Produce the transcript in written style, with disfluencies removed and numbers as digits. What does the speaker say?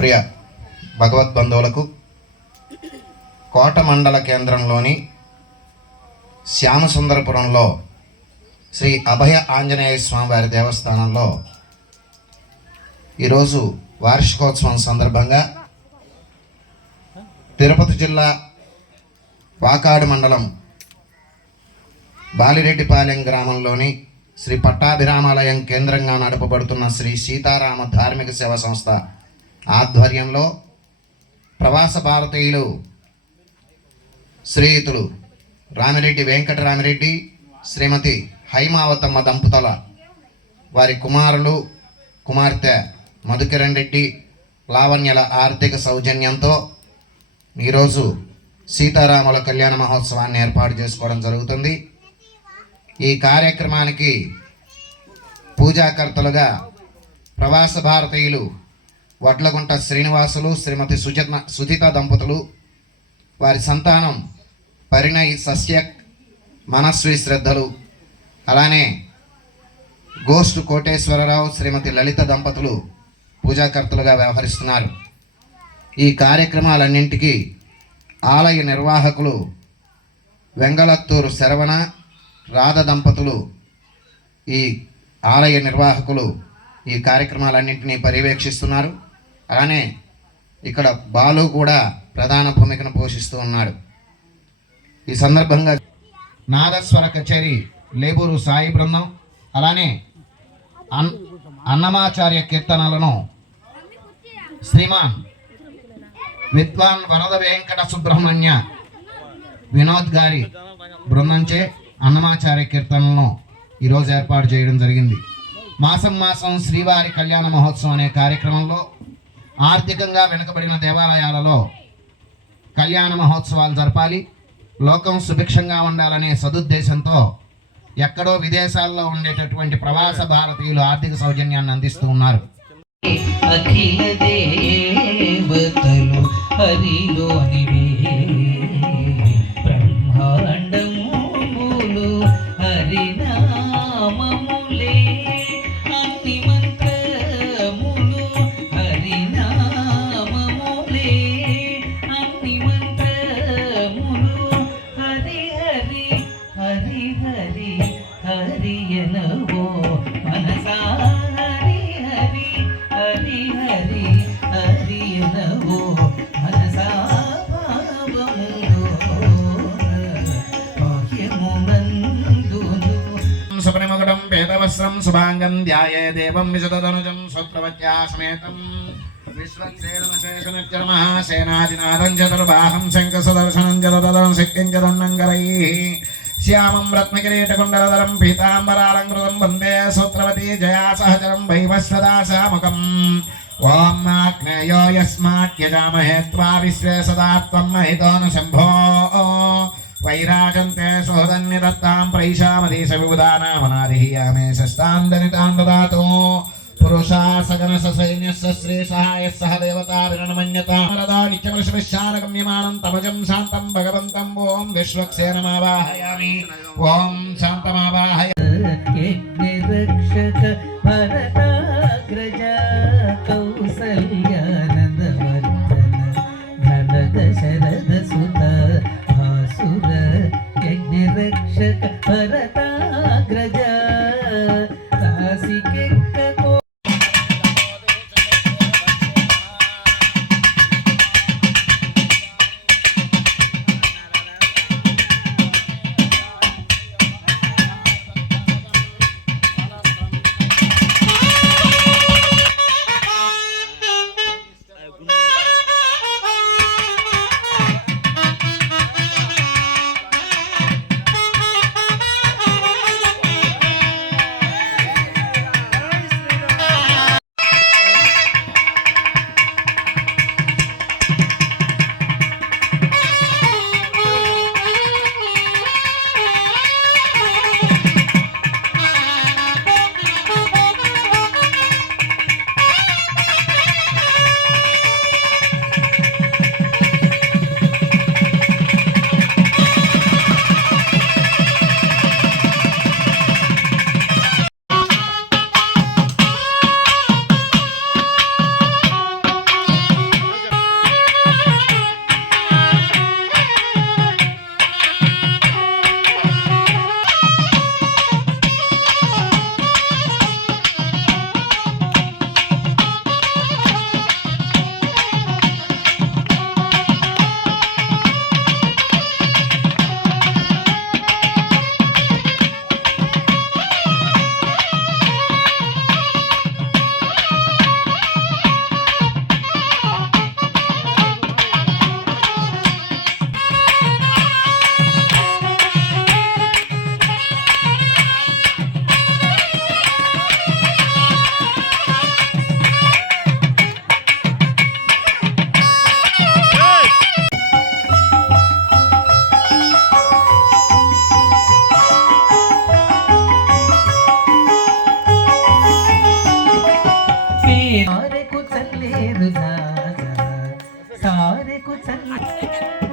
ప్రియ భగవద్బంధువులకు కోట మండల కేంద్రంలోని శ్యామసుందరపురంలో శ్రీ అభయ ఆంజనేయ స్వామి వారి దేవస్థానంలో ఈరోజు వార్షికోత్సవం సందర్భంగా తిరుపతి జిల్లా వాకాడు మండలం బాలిరెడ్డిపాలెం గ్రామంలోని శ్రీ పట్టాభిరామాలయం కేంద్రంగా నడపబడుతున్న శ్రీ సీతారామ ధార్మిక సేవా సంస్థ ఆధ్వర్యంలో ప్రవాస భారతీయులు శ్రీయుతులు రామిరెడ్డి వెంకటరామిరెడ్డి శ్రీమతి హైమావతమ్మ దంపతుల వారి కుమారులు కుమార్తె మధుకిరణ్ రెడ్డి లావణ్యల ఆర్థిక సౌజన్యంతో ఈరోజు సీతారాముల కళ్యాణ మహోత్సవాన్ని ఏర్పాటు చేసుకోవడం జరుగుతుంది. ఈ కార్యక్రమానికి పూజాకర్తలుగా ప్రవాస భారతీయులు వడ్లగుంట శ్రీనివాసులు శ్రీమతి సుజిత దంపతులు, వారి సంతానం పరిణయ్ సస్యక్ మనస్వి శ్రద్ధలు, అలానే గోష్టు కోటేశ్వరరావు శ్రీమతి లలిత దంపతులు పూజాకర్తలుగా వ్యవహరిస్తున్నారు. ఈ కార్యక్రమాలన్నింటికీ ఆలయ నిర్వాహకులు వెంగళత్తూరు శరవణ రాధ దంపతులు ఈ ఆలయ నిర్వాహకులు ఈ కార్యక్రమాలన్నింటినీ పర్యవేక్షిస్తున్నారు. అలానే ఇక్కడ బాలు కూడా ప్రధాన భూమికను పోషిస్తూ ఉన్నాడు. ఈ సందర్భంగా నాదస్వర కచేరి లేబూరు సాయి బృందం, అలానే అన్నమాచార్య కీర్తనలను శ్రీమాన్ విద్వాన్ వరద వెంకట సుబ్రహ్మణ్య వినోద్ గారి బృందంచే అన్నమాచార్య కీర్తనలను ఈరోజు ఏర్పాటు చేయడం జరిగింది. మాసం మాసం శ్రీవారి కళ్యాణ మహోత్సవం అనే కార్యక్రమంలో ఆర్థికంగా వెనుకబడిన దేవాలయాలలో కళ్యాణ మహోత్సవాలు జరపాలి, లోకం సుభిక్షంగా ఉండాలనే సదుద్దేశంతో ఎక్కడో విదేశాల్లో ఉండేటటువంటి ప్రవాస భారతీయులు ఆర్థిక సౌజన్యాన్ని అందిస్తూ ఉన్నారు. అఖిల దేవతలు హరిలోనివే బ్రహ్మాండములు హరినామములే అన్ని మంత్రములు హరినామములే అన్ని మంత్రములు హరి హరి హరి హరి హరియనవో మనసా హరి హరి హరి హరి హరియనవో మనసా సుప్రమకుటం వేదవస్త్రం శుభాంగం ధ్యాయే దేవం విశదధనుజం స్వప్రవత్యా సమేతం విశ్వక్సేనమశేషనిత్యమహాసేనాదినాదం చతుర్బాహం శంఖసుదర్శనం జలదలం శక్తిం చదన్నంగరైః శ్యామం రత్నకిరీటకుండలధరం పీతాంబరాలంకృతం వందే సూత్రవతీ జయా సహచరం వైవస్వదాశాముఖం ఓం నాగ్నేయో యస్మాద్యజామహే త్వా విశ్వే సదా త్వం మహితోను శంభో వైరాజంతే సుహృదన్యదత్తాం ప్రైషామధీశ విబుధానామనాదిః యామే శస్తాందనితాం దదాతు పురుషా సగన సైన్యస్య శ్రీ సహాయः సహ దేవతా విరణమన్యతాం రదా నిత్యమృషవిశారగమ్యమానం తమజం శాంతం భగవంతం ఓం విశ్వక్సేనమావాహయామి ఓం శాంతమావాహయ యజ్ఞరక్షక భరతాగ్రజ కౌసల్యానందవర్ధన ఘన దశరథ సుత భాసుర యజ్ఞరక్షక భరతాగ్రజ రాసికెక్క సారెకు చల్లి